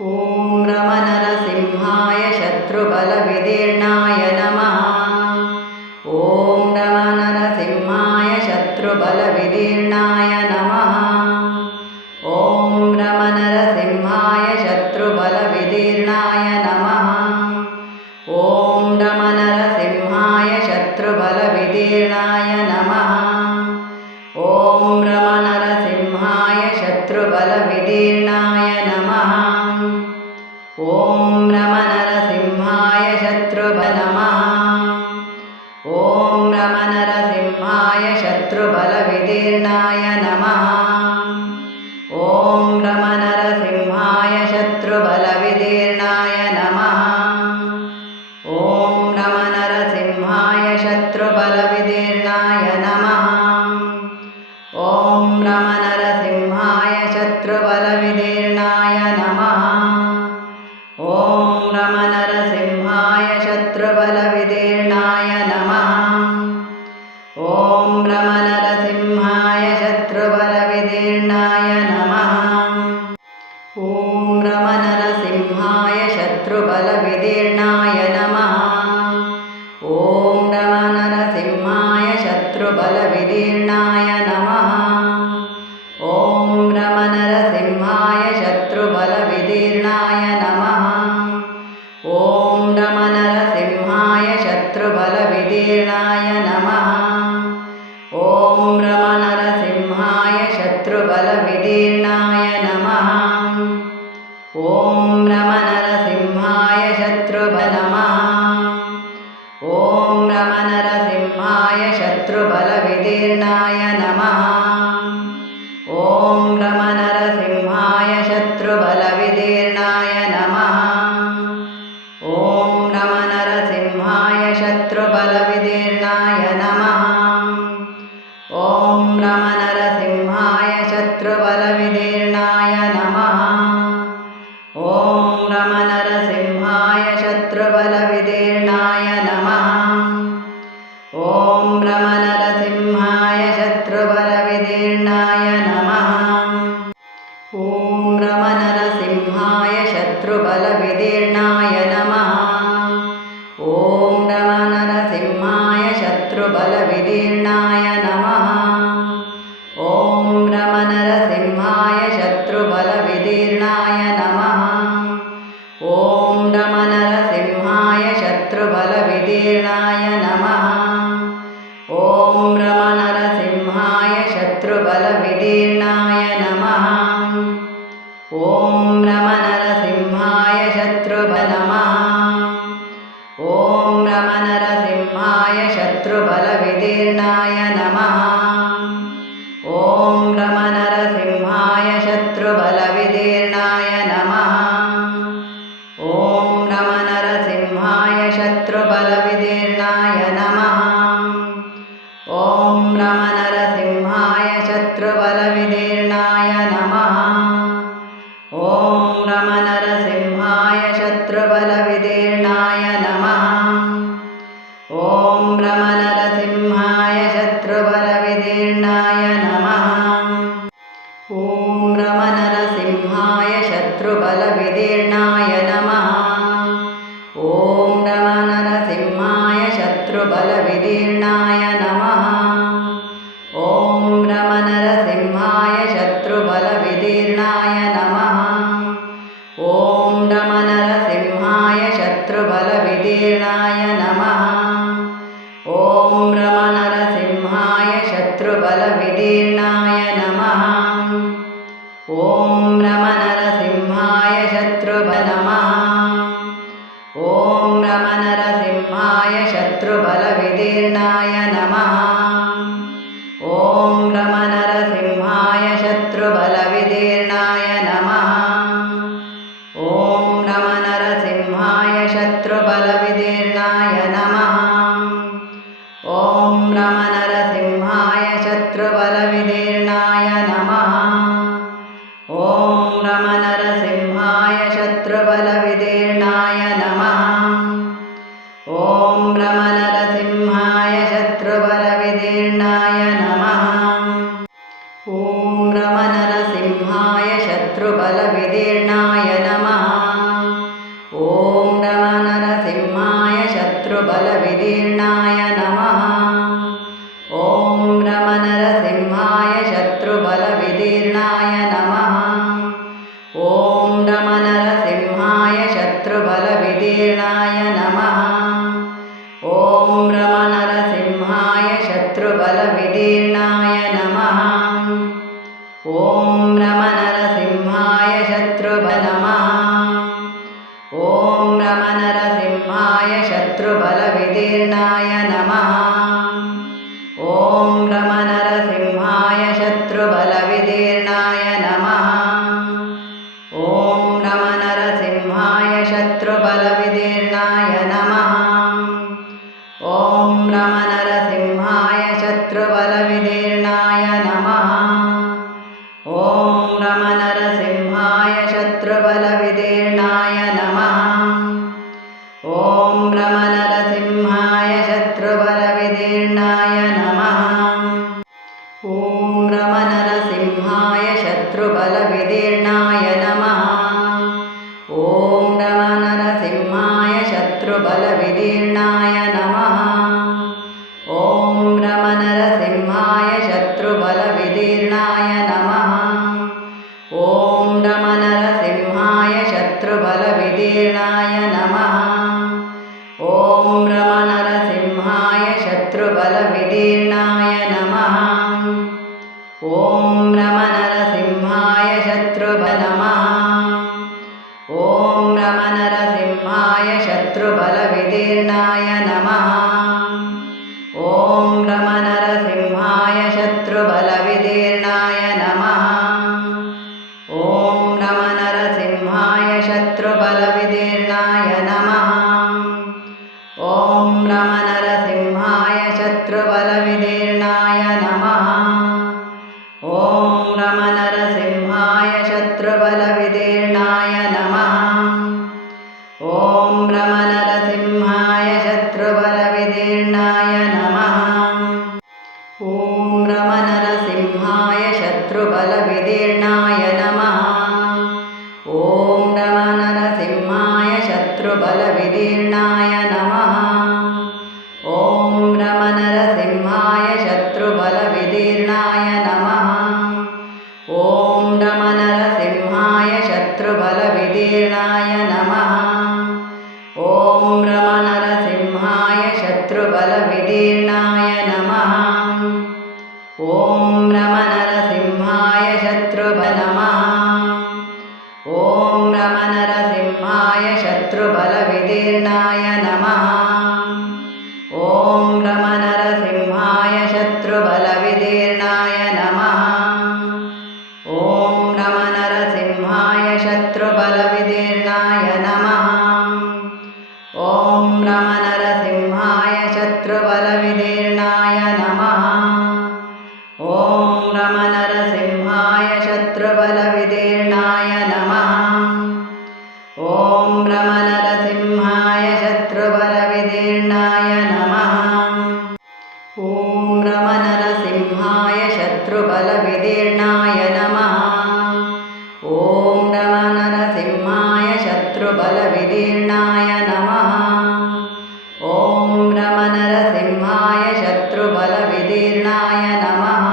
ಓಂ ರಮನರಸಿಂಹಾಯ ಶತ್ರುಬಲವಿದೀರ್ಣಾಯ ನಮಃ. ಓಂ ರಮನರಸಿಂಹಾಯ ಶತ್ರುಬಲವಿದೀರ್ಣಾಯ ನಮಃ. ಓಂ ರಮನರಸಿಂಹಾಯ ಶತ್ರುಬಲವಿದೀರ್ಣಾಯ ನಮಃ. ಓಂ ರಮನರಸಿಂಹಾಯ ಶತ್ರುಬಲವಿದೀರ್ಣಾಯ ನಮಃ. ಓಂ ರಮನರಸಿಂಹಾಯ ಶತ್ರುಬಲವಿದೀರ್ಣಾಯ ನಮಃ. ಓಂ ರಮನರಸಿಂಹಾಯ ಶತ್ರುಬಲನಮಃ. ಓಂ ರಮನರಸಿಂಹಾಯ ಶತ್ರುಬಲವಿದೀರ್ಣಾಯ ನಮಃ. ಓಂ ರಮನರಸಿಂಹಾಯ ಶತ್ರುಬಲವಿದೀರ್ಣಾಯ ನಮಃ. ಓಂ ರಮನರಸಿಂಹಾಯ ಶತ್ರುಬಲವಿದೀರ್ಣಾಯ ನಮಃ. ಓಂ ರಮನರಸಿಂಹಾಯ ಶತ್ರುಬಲವಿದೀರ್ಣಾಯ ನಮಃ. ಓಂ ರಮನರಸಿಂಹಾಯ ಶತ್ರುಬಲವಿದೀರ್ಣಾಯ ನಮಃ. ಓಂ ರಮನರಸಿಂಹಾಯ ಶತ್ರುಬಲವಿದೀರ್ಣಾಯ ನಮಃ. ಓಂ ರಮನರಸಿಂಹಾಯ ಶತ್ರುಬಲವಿದೀರ್ಣಾಯ ನಮಃ. ಓಂ ರಮನರಸಿಂಹಾಯ ಶತ್ರುಬಲವಿದೀರ್ಣಾಯ ನಮಃ. ಓಂ ರಮನರಸಿಂಹಾಯ ಶತ್ರುಬಲವಿದೀರ್ಣಾಯ ನಮಃ. ಓಂ ರಮನರಸಿಂಹಾಯ ಶತ್ರುಬಲವಿದೀರ್ಣಾಯ ನಮಃ. ಓಂ ರಮನರಸಿಂಹಾಯ ಶತ್ರುಬಲವಿದೀರ್ಣಾಯ ನಮಃ. ಓಂ ರಮನರಸಿಂಹಾಯ ಶತ್ರುಬಲನಮಃ. ಓಂ ರಮನರಸಿಂಹಾಯ ಶತ್ರುಬಲವಿದೀರ್ಣಾಯ ನಮಃ. ಓಂ ರಮನರಸಿಂಹಾಯ ಶತ್ರುಬಲವಿದೀರ್ಣಾಯ ನಮಃ. ಓಂ ರಮನರಸಿಂಹಾಯ ಶತ್ರುಬಲವಿದೀರ್ಣಾಯ ನಮಃ. ಓಂ ರಮನರಸಿಂಹಾಯ ಶತ್ರುಬಲವಿದೀರ್ಣಾಯ ನಮಃ. ಓಂ ರಮನರಸಿಂಹಾಯ ಶತ್ರುಬಲವಿದೀರ್ಣಾಯ ನಮಃ. ಓಂ ರಮನರಸಿಂಹಾಯ ಶತ್ರುಬಲವಿದೀರ್ಣಾಯ ನಮಃ. ಓಂ ರಮನರಸಿಂಹಾಯ ಶತ್ರುಬಲವಿದೀರ್ಣಾಯ ನಮಃ. ಓಂ ರಮನರಸಿಂಹಾಯ ಶತ್ರುಬಲವಿದೀರ್ಣಾಯ ನಮಃ. ಓಂ ರಮನರಸಿಂಹಾಯ ಶತ್ರುಬಲವಿದೀರ್ಣಾಯ ನಮಃ. ಓಂ ರಮನರಸಿಂಹಾಯ ಶತ್ರುಬಲವಿದೀರ್ಣಾಯ ನಮಃ. ಓಂ ರಮನರಸಿಂಹಾಯ ಶತ್ರುಬಲವಿದೀರ್ಣಾಯ ನಮಃ. ಓಂ ರಮನರಸಿಂಹಾಯ ಶತ್ರುಬಲನಮಃ. ಓಂ ರಮನರಸಿಂಹಾಯ ಶತ್ರುಬಲವಿದೀರ್ಣಾಯ ನಮಃ. ಓಂ ರಮನರಸಿಂಹಾಯ ಶತ್ರುಬಲವಿದೀರ್ಣಾಯ ನಮಃ. ಓಂ ರಮನರಸಿಂಹಾಯ ಶತ್ರುಬಲವಿದೀರ್ಣಾಯ ನಮಃ. ಓಂ ರಮನರಸಿಂಹಾಯ ಶತ್ರುಬಲವಿದೀರ್ಣಾಯ ನಮಃ. ಓಂ ರಮನರಸಿಂಹಾಯ ಶತ್ರುಬಲವಿದೀರ್ಣಾಯ ನಮಃ. ಓಂ ರಮನರಸಿಂಹಾಯ ಶತ್ರುಬಲವಿದೀರ್ಣಾಯ ನಮಃ. ಓಂ ರಮನರಸಿಂಹಾಯ ಶತ್ರುಬಲವಿದೀರ್ಣಾಯ ನಮಃ. ಓಂ ರಮನರಸಿಂಹಾಯ ಶತ್ರುಬಲವಿದೀರ್ಣಾಯ ನಮಃ. ಓಂ ರಮನರಸಿಂಹಾಯ ಶತ್ರುಬಲವಿದೀರ್ಣಾಯ ನಮಃ. ಓಂ ರಮನರಸಿಂಹಾಯ ಶತ್ರುಬಲವಿದೀರ್ಣಾಯ ನಮಃ. ಓಂ ರಮನರಸಿಂಹಾಯ ಶತ್ರುಬಲವಿದೀರ್ಣಾಯ ನಮಃ. ಓಂ ರಮನರಸಿಂಹಾಯ ಶತ್ರುಬಲನಮಃ. ಓಂ ರಮನರಸಿಂಹಾಯ ಶತ್ರುಬಲವಿದೀರ್ಣಾಯ ನಮಃ. ಓಂ ರಮನರಸಿಂಹಾಯ ಶತ್ರುಬಲವಿದೀರ್ಣಾಯ ನಮಃ. ಓಂ ರಮನರಸಿಂಹಾಯ ಶತ್ರುಬಲವಿದೀರ್ಣಾಯ ನಮಃ. ಓಂ ರಮನರಸಿಂಹಾಯ ಶತ್ರುಬಲವಿದೀರ್ಣಾಯ ನಮಃ. ಓಂ ರಮನರಸಿಂಹಾಯ ಶತ್ರುಬಲವಿದೀರ್ಣಾಯ ನಮಃ. ಓಂ ರಮನರಸಿಂಹಾಯ ಶತ್ರುಬಲವಿದೀರ್ಣಾಯ ನಮಃ. ಓಂ ರಮನರಸಿಂಹಾಯ ಶತ್ರುಬಲವಿದೀರ್ಣಾಯ ನಮಃ. शत्रुबलविदीर्णाय नमः। ॐ रमनरसिंहाय शत्रुबलविदीर्णाय नमः। ॐ रमनरसिंहाय नमः। ॐ रमनरसिंहाय शत्रुबलविदीर्णाय नमः। ॐ रमनरसिंहाय शत्रुबलविदीर्णाय नमः। ॐ रमनरसिंहाय शत्रुबलविदीर्णाय नमः। ॐ रमनरसिंहाय शत्रुबलविदीर्णाय नमः। ॐ रमनरसिंहाय शत्रुबलविदीर्णाय नमः। ॐ रमनरसिंहाय शत्रुबलविदीर्णाय नमः। ॐ रमनरसिंहाय शत्रुबलविदीर्णाय नमः। ॐ रमनरसिंहाय शत्रुबलविदीर्णाय नमः। ॐ रमनरसिंहाय शत्रुबलविदीर्णाय नमः। ॐ रमनरसिंहाय शत्रुबलविदीर्णाय नमः। ॐ रमनरसिंहाय शत्रुबलविदीर्णाय नमः। ॐ रमनरसिंहाय नमः। ॐ रमनरसिंहाय शत्रुबलविदीर्णाय नमः। ॐ रमनरसिंहाय शत्रुबलविदीर्णाय नमः। ॐ रमनरसिंहाय शत्रुबलविदीर्णाय नमः। ॐ रमनरसिंहाय शत्रुबलविदीर्णाय नमः। ॐ रमनरसिंहाय शत्रुबलविदीर्णाय नमः। ॐ रमनरसिंहाय शत्रुबलविदीर्णाय नमः। ॐ रमनरसिंहाय शत्रुबलविदीर्णाय नमः। ॐ रमनरसिंहाय शत्रुबलविदीर्णाय नमः। ॐ रमनरसिंहाय शत्रुबलविदीर्णाय नमः। ॐ रमनरसिंहाय शत्रुबलविदीर्णाय नमः। ॐ रमनरसिंहाय शत्रुबलविदीर्णाय नमः। ॐ रमनरसिंहाय नमः। ॐ रमनरसिंहाय शत्रुबलविदीर्णाय नमः। ॐ रमनरसिंहाय शत्रुबलविदीर्णाय नमः। ॐ रमनरसिंहाय शत्रुबलविदीर्णाय नमः। ॐ रमनरसिंहाय शत्रुबलविदीर्णाय नमः। ॐ रमनरसिंहाय शत्रुबलविदीर्णाय नमः। ॐ रमनरसिंहाय शत्रुबलविदीर्णाय नमः। ॐ रमनरसिंहाय शत्रुबलविदीर्णाय नमः। ॐ रमनरसिंहाय शत्रुबलविदीर्णाय नमः। ॐ रमनरसिंहाय शत्रुबलविदीर्णाय नमः।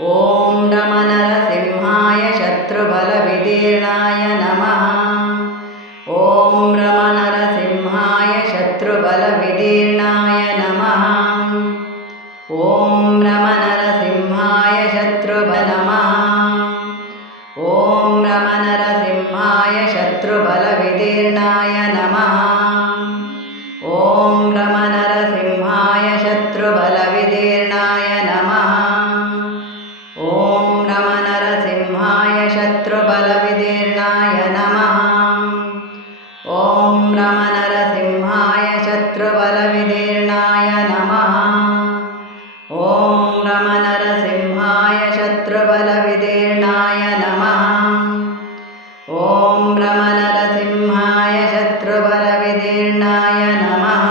ॐ रमनरसिंहाय शत्रुबलविदीर्णाय नमः। ॐ रमनरसिंहाय शत्रुबलविदीर्णाय नमः। ॐ रमनरसिंहाय नमः। ॐ रमनरसिंहाय शत्रुबलविदीर्णाय नमः। ॐ रमनरसिंहाय शत्रुबलविदीर्णाय नमः। ॐ रमनरसिंहाय शत्रुबलविदीर्णाय नमः। ॐ रमनरसिंहाय शत्रुबलविदीर्णाय नमः। ॐ रमनरसिंहाय शत्रुबलविदीर्णाय नमः। ॐ रमनरसिंहाय शत्रुबलविदीर्णाय नमः।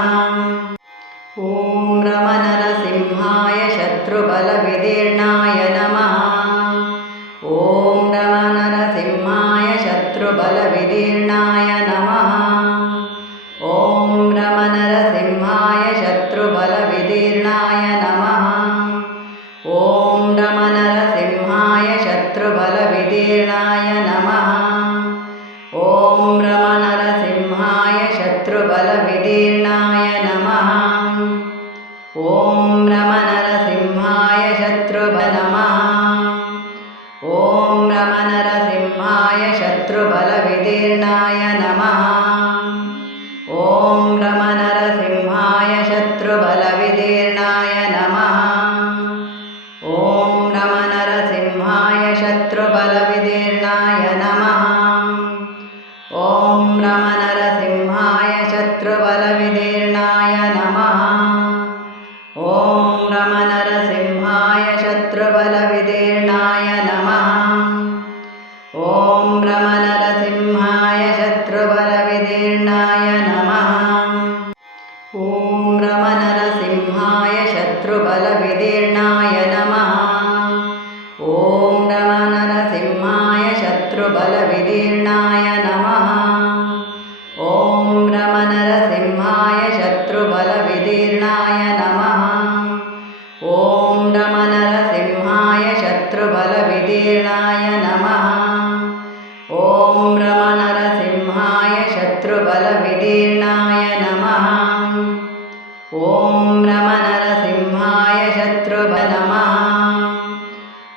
ॐ रमनरसिंहाय शत्रुबलविदीर्णाय नमः। ॐ रमनरसिंहाय शत्रुबलविदीर्णाय नमः। ॐ रमनरसिंहाय शत्रुबलविदीर्णाय नमः। ॐ रमनरसिंहाय शत्रुबलविदीर्णाय नमः। ॐ रमनरसिंहाय शत्रुबलविदीर्णाय नमः। ॐ रमनरसिंहाय शत्रुबलविदीर्णाय नमः। ॐ रमनरसिंहाय शत्रुबलविदीर्णाय नमः। ॐ रमनरसिंहाय शत्रुबलविदीर्णाय नमः। ॐ रमनरसिंहाय शत्रुबलविदीर्णाय नमः। ॐ रमनरसिंहाय शत्रुबलविदीर्णाय नमः। ॐ रमनरसिंहाय शत्रुबलविदीर्णाय नमः। ॐ रमनरसिंहाय शत्रुबलविदीर्णाय नमः। ॐ रमनरसिंहाय शत्रुबलविदीर्णाय नमः। ॐ रमनरसिंहाय शत्रुबलविदीर्णाय नमः। ॐ रमनरसिंहाय शत्रुबलविदीर्णाय नमः। ॐ रमनरसिंहाय शत्रुबलनमः।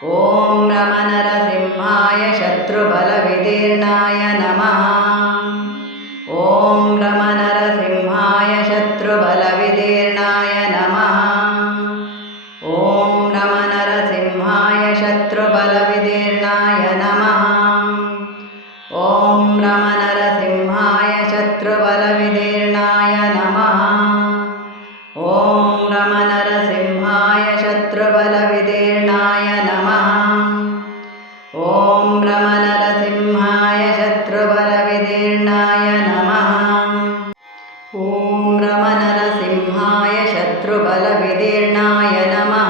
ॐ रमनरसिंहाय शत्रुबलविदीर्णाय नमः। ॐ रमनरसिंहाय शत्रुबलविदीर्णाय नमः। ॐ रमनरसिंहाय शत्रुबलविदीर्णाय नमः। ॐ रमनरसिंहाय शत्रुबलविदीर्णाय नमः। ॐ रमनरसिंहाय शत्रुबलविदीर्णाय नमः। ॐ रमनरसिंहाय शत्रुबलविदीर्णाय नमः। ॐ रमनरसिंहाय शत्रुबलविदीर्णाय नमः।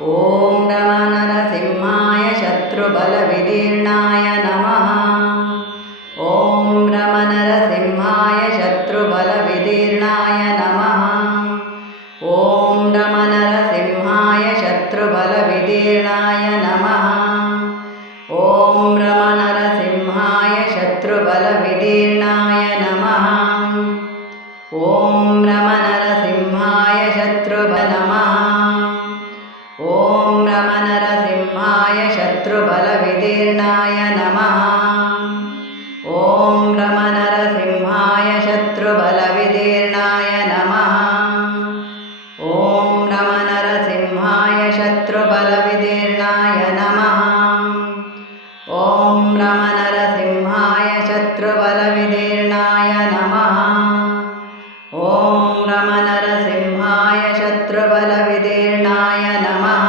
ॐ रमनरसिंहाय शत्रुबलविदीर्णाय नमः। ॐ रमनरसिंहाय शत्रुबलविदीर्णाय नमः। ॐ रमनरसिंहाय शत्रुबलविदीर्णाय नमः। ॐ रमनरसिंहाय शत्रुबलविदीर्णाय नमः। ॐ रमनरसिंहाय शत्रुबलनमः। ॐ रमनरसिंहाय शत्रुबलविदीर्णाय नमः। ॐ रमनरसिंहाय शत्रुबलविदीर्णाय नमः। ॐ रमनरसिंहाय शत्रुबलविदीर्णाय नमः। ॐ रमनरसिंहाय शत्रुबलविदीर्णाय नमः। ॐ रमनरसिंहाय शत्रुबलविदीर्णाय नमः।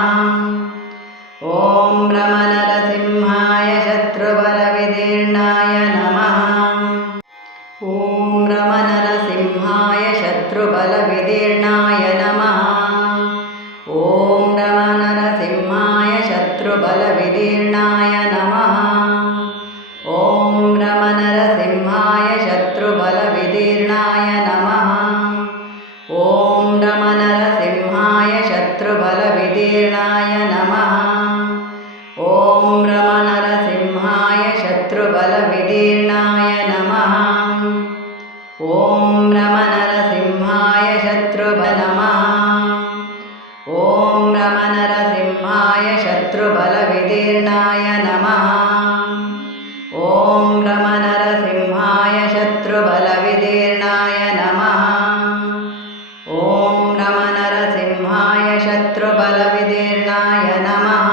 ॐ रमनरसिंहाय शत्रुबलविदीर्णाय नमः। ॐ रमनरसिंहाय शत्रुबलविदीर्णाय नमः। ॐ रमनरसिंहाय शत्रुबलविदीर्णाय नमः। ॐ रमनरसिंहाय शत्रुबलविदीर्णाय नमः। ॐ रमनरसिंहाय शत्रुबलविदीर्णाय नमः। ॐ रमनरसिंहाय शत्रुबलविदीर्णाय नमः। ॐ रमनरसिंहाय शत्रुबलनमः। ॐ रमनरसिंहाय शत्रुबलविदीर्णाय नमः। ॐ रमनरसिंहाय शत्रुबलविदीर्णाय नमः। ॐ रमनरसिंहाय शत्रुबलविदीर्णाय नमः।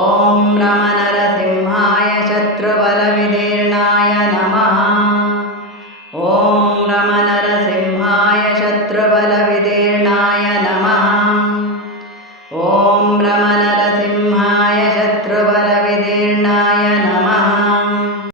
ॐ रमनरसिंहाय शत्रुबलविदीर्णाय